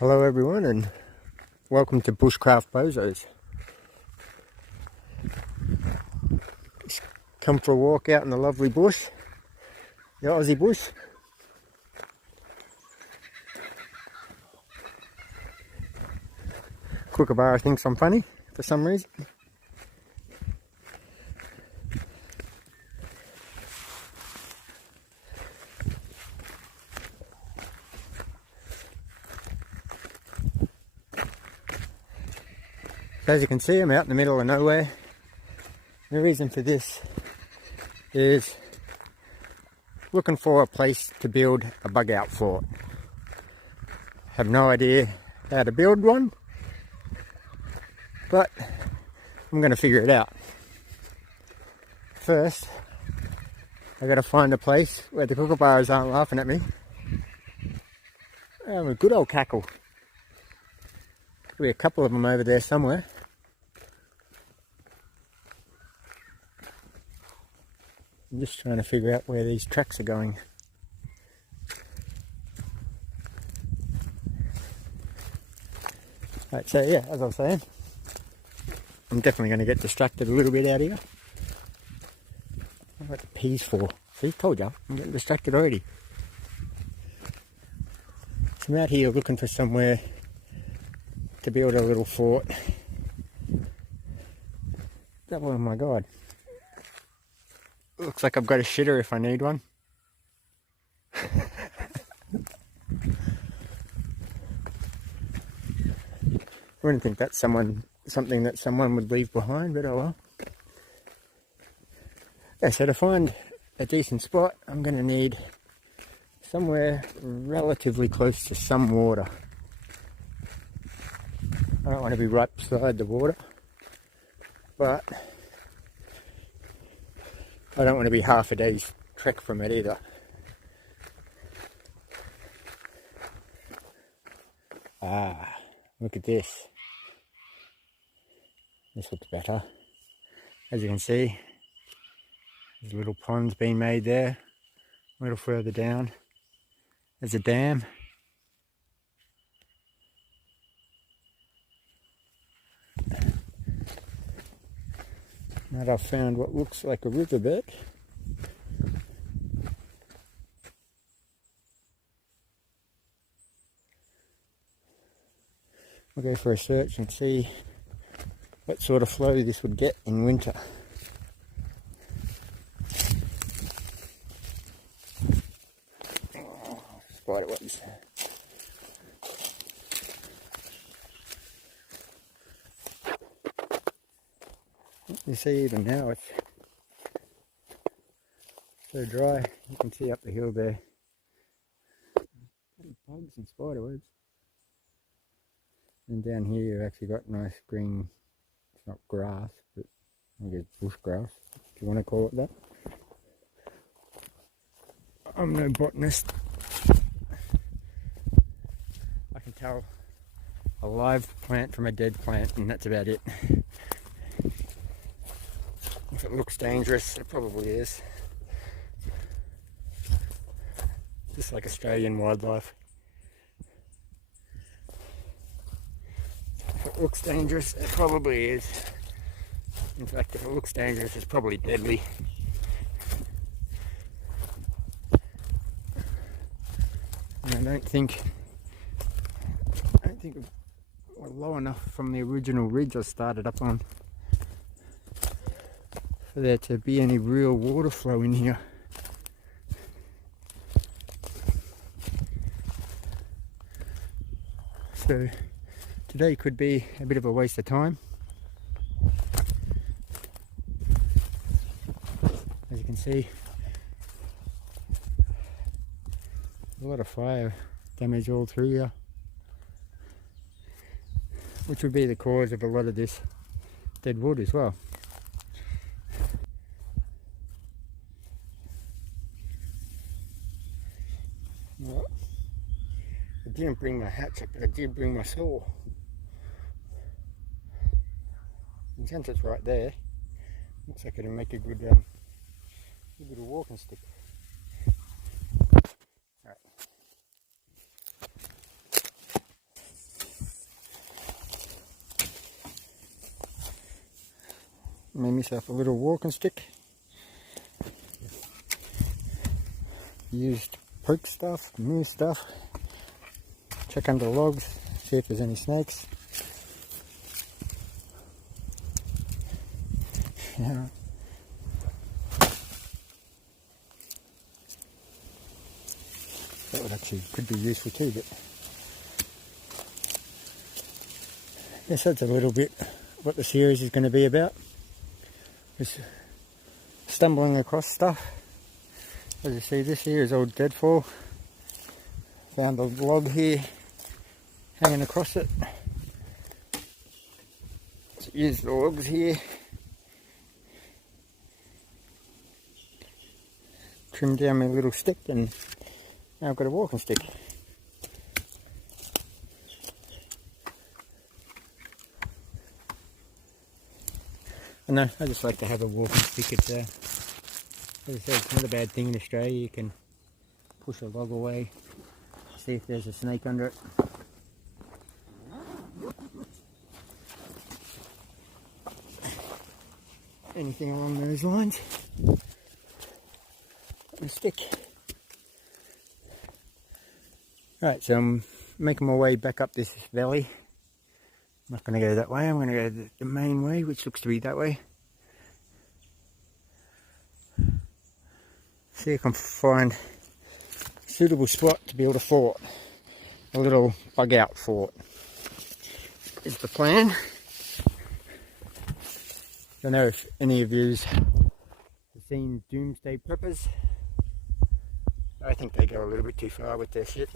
Hello everyone and welcome to Bushcraft Bozos. Just come for a walk out in the lovely bush, the Aussie bush. Kookaburra thinks I'm funny for some reason. As you can see, I'm out in the middle of nowhere. The reason for this is looking for a place to build a bug out fort. Have no idea how to build one, but I'm going to figure it out. First, I got to find a place where the kookaburras aren't laughing at me. A good old cackle. There'll be a couple of them over there somewhere. I'm just trying to figure out where these tracks are going. Right, so yeah, as I was saying, I'm definitely going to get distracted a little bit out here. What the P's for? See, told you, I'm getting distracted already. So I'm out here looking for somewhere to build a little fort. Oh my god. Looks like I've got a shitter if I need one. I wouldn't think that's something that someone would leave behind, but oh well. Yeah, so to find a decent spot, I'm going to need somewhere relatively close to some water. I don't want to be right beside the water, but I don't want to be half a day's trek from it either. Ah, look at this. This looks better. As you can see, there's a little pond's been made there. A little further down, there's a dam. Now I've found what looks like a riverbed. We'll go for a search and see what sort of flow this would get in winter. Oh, spider webs. You see, even now it's so dry. You can see up the hill there. Bugs and spider webs. And down here you've actually got nice green, it's not grass, but I guess bush grass, if you want to call it that. I'm no botanist. I can tell a live plant from a dead plant, and that's about it. If it looks dangerous, it probably is. Just like Australian wildlife. If it looks dangerous, it probably is. In fact, if it looks dangerous, it's probably deadly. And I don't think we're low enough from the original ridge I started up on for there to be any real water flow in here. So today could be a bit of a waste of time. As you can see, a lot of fire damage all through here, which would be the cause of a lot of this dead wood as well. Well, I didn't bring my hatchet, but I did bring my saw. And since it's right there, looks like it'll make a good little walking stick. Right. made myself a little walking stick. Used poke stuff, move stuff. Check under the logs, see if there's any snakes. Yeah. That would actually could be useful too, but yes, that's a little bit what the series is going to be about. Just stumbling across stuff. As you see, this here is old deadfall. Found a log here hanging across it. So use the logs here. Trim down my little stick, and now I've got a walking stick. I know, I just like to have a walking stick. It's as I said, it's not a bad thing in Australia. You can push a log away, see if there's a snake under it. Anything along those lines. A stick. Right, so I'm making my way back up this valley. I'm not going to go that way, I'm going to go the main way, which looks to be that way. See if I can find a suitable spot to build a fort. A little bug out fort is the plan. I don't know if any of you have seen Doomsday Preppers. I think they go a little bit too far with their shit.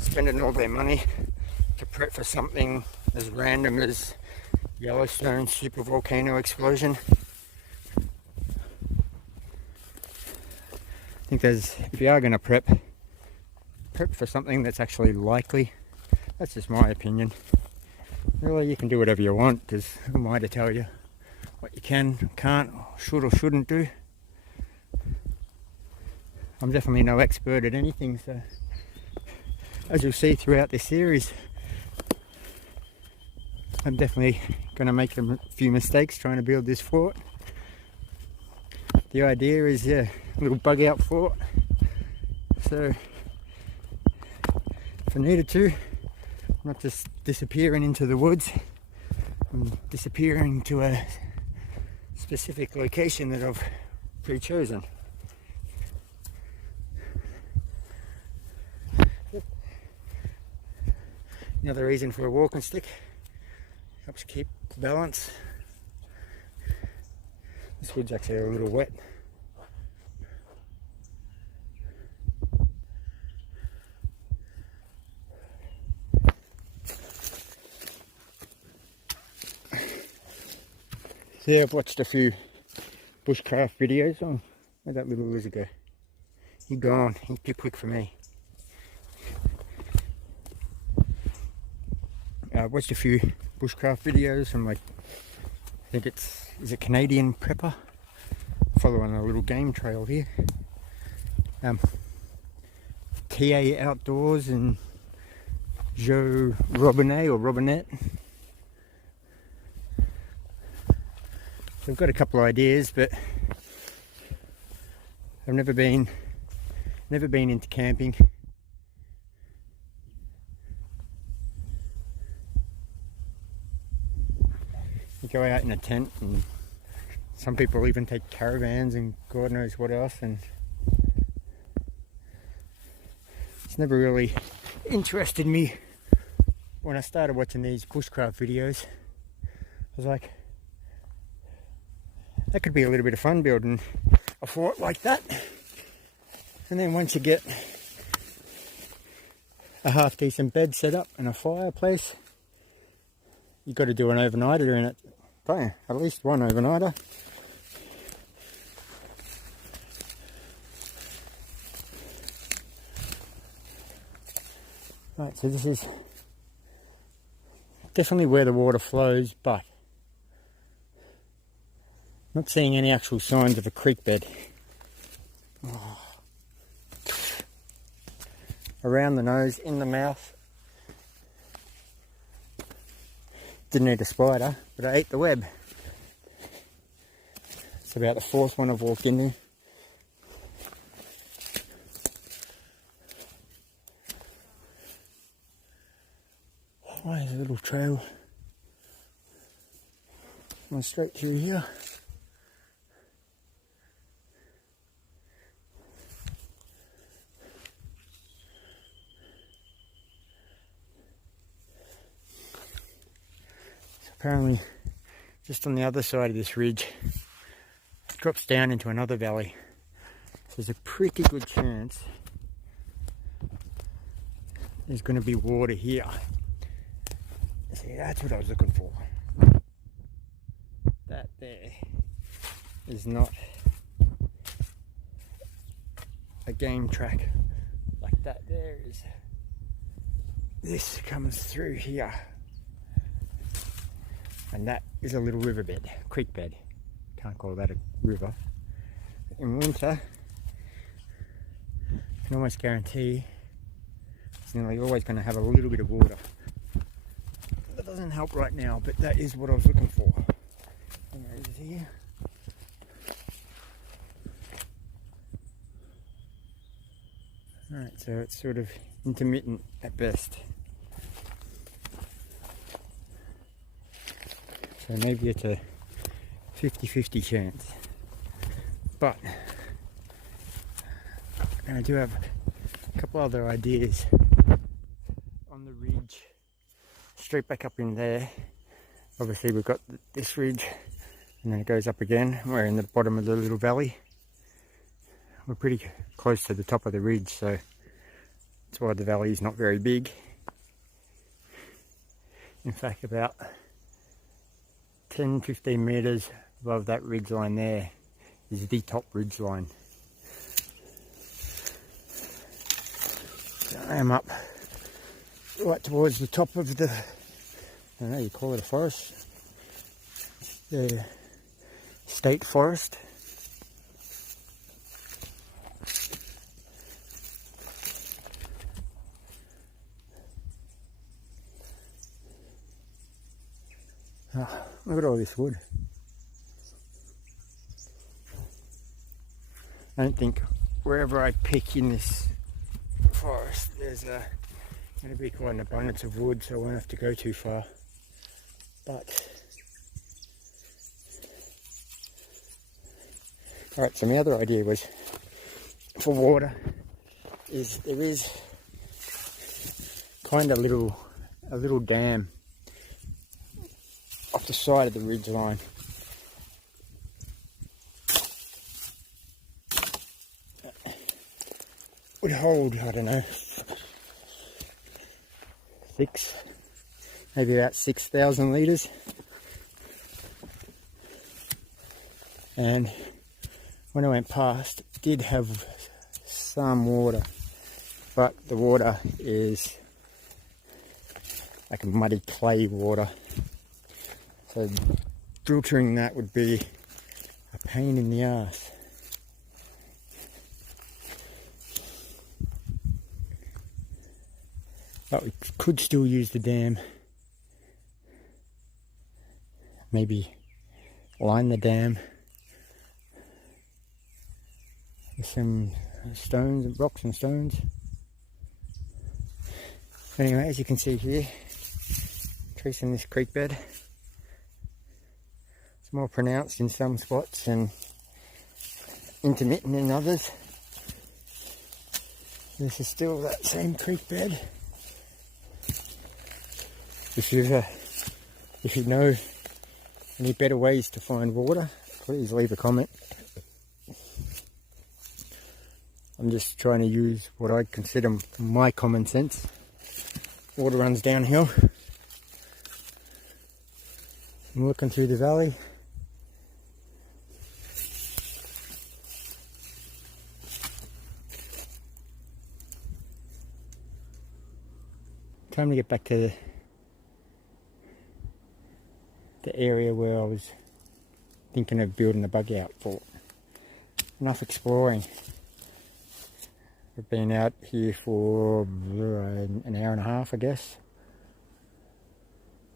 Spending all their money to prep for something as random as Yellowstone supervolcano explosion. I think if you are going to prep for something that's actually likely. That's just my opinion. Really, you can do whatever you want, because who am I to tell you what you can, can't, should or shouldn't do. I'm definitely no expert at anything, so as you'll see throughout this series, I'm definitely going to make a few mistakes trying to build this fort. The idea is, yeah, a little bug out fort. So if I needed to, I'm not just disappearing into the woods, I'm disappearing to a specific location that I've pre-chosen. Another reason for a walking stick, helps keep balance. This wood's actually a little wet. So yeah, I've watched a few bushcraft videos. Oh, where'd that little lizard go? He's gone, he's too quick for me. I've watched a few bushcraft videos from, like, I think is it Canadian Prepper? Following a little game trail here. TA Outdoors and Joe Robinet or Robinette. So I've got a couple of ideas, but I've never been into camping. You go out in a tent, and some people even take caravans and God knows what else, and it's never really interested me. When I started watching these bushcraft videos, I was like, that could be a little bit of fun building a fort like that. And then once you get a half decent bed set up and a fireplace, you've got to do an overnighter in it. Don't you? At least one overnighter. Right, so this is definitely where the water flows, but not seeing any actual signs of a creek bed. Oh. Around the nose, in the mouth. Didn't eat a spider, but I ate the web. It's about the fourth one I've walked into. Oh, there's a little trail. Going straight through here. So apparently, just on the other side of this ridge, it drops down into another valley. So there's a pretty good chance there's going to be water here. See, that's what I was looking for. That there is not a game track like that. There is. This comes through here, and that is a little riverbed, creek bed. Can't call that a river. In winter, I can almost guarantee it's nearly always going to have a little bit of water. That doesn't help right now, but that is what I was looking for. There it is here. Alright, so it's sort of intermittent at best. So maybe it's a 50-50 chance. But I do have a couple other ideas on the ridge. Straight back up in there. Obviously we've got this ridge and then it goes up again. We're in the bottom of the little valley. We're pretty close to the top of the ridge, so that's why the valley is not very big. In fact, about 10-15 meters above that ridge line there is the top ridge line. So I am up right towards the top of the, I don't know, you call it a forest, the state forest. Oh, look at all this wood. I don't think wherever I pick in this forest there's going to be quite an abundance of wood, so I won't have to go too far. But alright, so my other idea was for water is there is kind of a little dam off the side of the ridge line. Would hold, I don't know, maybe about 6,000 litres. And when I went past, it did have some water, but the water is like a muddy clay water. So filtering that would be a pain in the ass. But we could still use the dam. Maybe line the dam with some stones and rocks and stones. Anyway, as you can see here, tracing this creek bed. It's more pronounced in some spots and intermittent in others. This is still that same creek bed. If you know any better ways to find water, please leave a comment. I'm just trying to use what I consider my common sense. Water runs downhill. I'm looking through the valley. Time to get back to the area where I was thinking of building a bug out fort. Enough exploring. I've been out here for an hour and a half, I guess.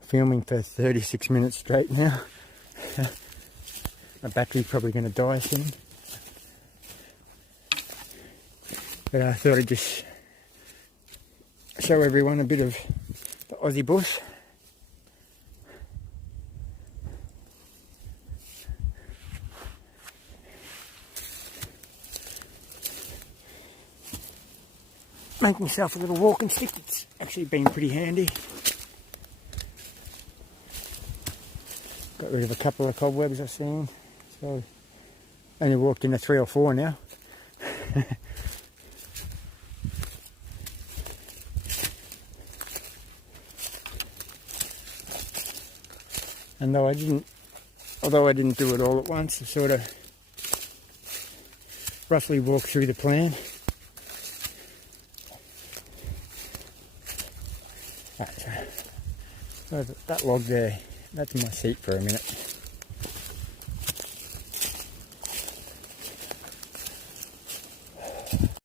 Filming for 36 minutes straight now. My battery's probably going to die soon. But I thought I'd just show everyone a bit of the Aussie bush. Make myself a little walking stick. It's actually been pretty handy. Got rid of a couple of cobwebs I've seen. So only walked into 3 or 4 now. And although I didn't do it all at once, I sort of roughly walked through the plan. Right, so that log there, that's my seat for a minute.